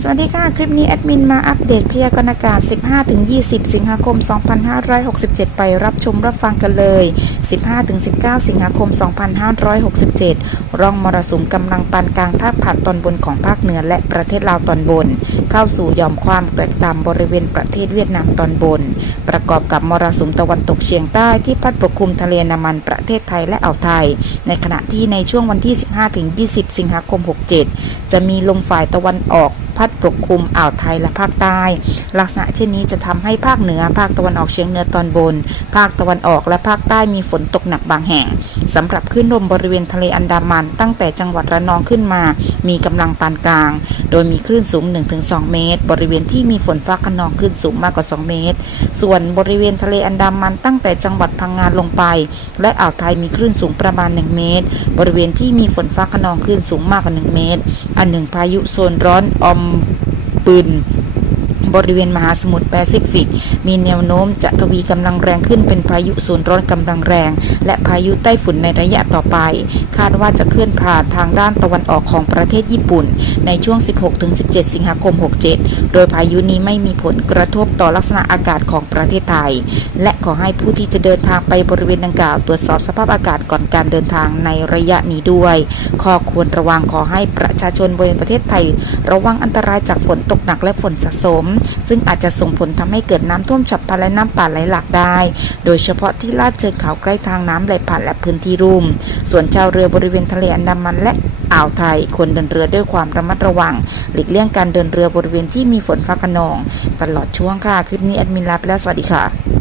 สวัสดีค่ะ คลิปนี้แอดมินมาอัปเดตพยากรณ์อากาศ 15-20 สิงหาคม 2567 ไปรับชมรับฟังกันเลย 15-19 สิงหาคม 2567 ร่องมรสุมกำลังปานกลางพาดผ่านตอนบนของภาคเหนือและประเทศลาวตอนบน เข้าสู่ยอมความกดต่ำบริเวณประเทศเวียดนามตอนบน ประกอบกับมรสุมตะวันตกเฉียงใต้ที่พัดปกคลุมทะเลน้ำมันประเทศไทยและอ่าวไทย ในขณะที่ในช่วงวันที่ 15-20 สิงหาคม 67 จะมีลมฝ่ายตะวันออก พัดปกคลุมอ่าวไทยและภาคใต้ ลักษณะเช่นนี้จะทำให้ภาคเหนือ ภาคตะวันออกเฉียงเหนือตอนบน ภาคตะวันออกและภาคใต้มีฝนตกหนักบางแห่งสำหรับคลื่นลมบริเวณทะเลอันดามัน ตั้งแต่จังหวัดระนองขึ้นมา มีกำลังปานกลาง โดยมีคลื่นสูง 1-2 เมตร บริเวณที่มีฝนฟ้าขนองคลื่นสูงมากกว่า 2 เมตร ส่วนบริเวณทะเลอันดามันตั้งแต่จังหวัดพังงาลงไป และอ่าวไทยมีคลื่นสูงประมาณ 1 เมตร บริเวณที่มีฝนฟ้าขนองคลื่นสูงมากกว่า 1 เมตร อันหนึ่งพายุโซนร้อนอมปืน บริเวณมหาสมุทรแปซิฟิก มีแนวโน้มจะทวีกำลังแรงขึ้นเป็นพายุโซนร้อนกำลังแรง และพายุไต้ฝุ่นในระยะต่อไป คาดว่าจะเคลื่อนผ่านทางด้านตะวันออกของประเทศญี่ปุ่น ในช่วง 16-17 สิงหาคม 67 โดยพายุนี้ไม่มีผลกระทบต่อลักษณะอากาศของประเทศไทย และขอให้ผู้ที่จะเดินทางไปบริเวณดังกล่าวตรวจสอบสภาพอากาศก่อนการเดินทางในระยะนี้ด้วยข้อควรระวังขอให้ประชาชนบริเวณประเทศไทย ระวังอันตรายจากฝนตกหนักและฝนสะสมซึ่งอาจจะส่งผลทำให้เกิดน้ำท่วมฉับพลันและน้ำป่าไหลหลากได้ โดยเฉพาะที่ลาดเชิงเขาใกล้ทางน้ำไหลผ่านและพื้นที่รุ่ม ส่วนชาวเรือบริเวณทะเลอันดามันและอ่าวไทยควรเดินเรือด้วยความระมัดระวัง หลีกเลี่ยงการเดินเรือบริเวณที่มีฝนฟ้าขนอง ตลอดช่วงค่ะ คลิปนี้แอดมินลาไปแล้วสวัสดีค่ะ